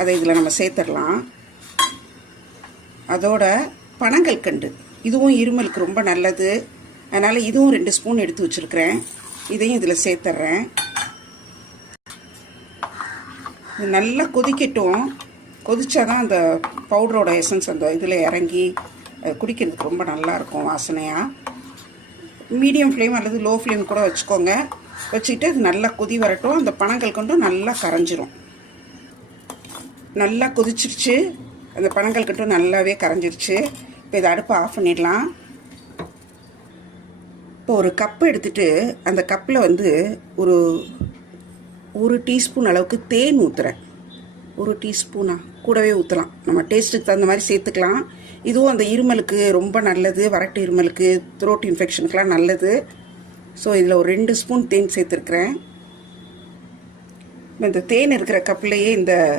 அதை இதில் நம்ம சேர்த்துடலாம். அதோட பனங்கள் கண்டு. இதுவும் இருமலுக்கு ரொம்ப நல்லது. அதனால் இதுவும் ரெண்டு ஸ்பூன் எடுத்து வச்சுருக்கிறேன். இதையும் இதில் சேர்த்துட்றேன் இது நல்லா கொதிக்கட்டும். கொதித்தா தான் அந்த பவுடரோட எசன்ஸ் அந்த இதில் இறங்கி குடிக்கிறதுக்கு ரொம்ப நல்லாயிருக்கும் வாசனையாக மீடியம் ஃப்ளேம் அல்லது லோ ஃப்ளேம் கூட வச்சுக்கோங்க. வச்சுக்கிட்டு அது நல்லா கொதி வரட்டும். அந்த பனங்கள் கொண்டும் நல்லா கரைஞ்சிரும். நல்லா கொதிச்சிருச்சு. அந்த பனங்கள் கட்டும் நல்லாவே கரைஞ்சிருச்சு. இப்போ இதை அடுப்பை ஆஃப் பண்ணிடலாம். இப்போ ஒரு கப் எடுத்துட்டு அந்த கப்பில் வந்து ஒரு ஒரு டீஸ்பூன் அளவுக்கு தேன் ஊற்றுறேன் ஒரு டீஸ்பூனா கூடவே ஊற்றலாம் நம்ம டேஸ்ட்டுக்கு தகுந்த மாதிரி சேர்த்துக்கலாம். இதுவும் அந்த இருமலுக்கு ரொம்ப நல்லது. வறட்டு இருமலுக்கு த்ரோட் இன்ஃபெக்ஷனுக்கெலாம் நல்லது. ஸோ இதில் ஒரு ரெண்டு ஸ்பூன் தேன் சேர்த்துருக்குறேன். இந்த தேன் இருக்கிற கப்லேயே இந்த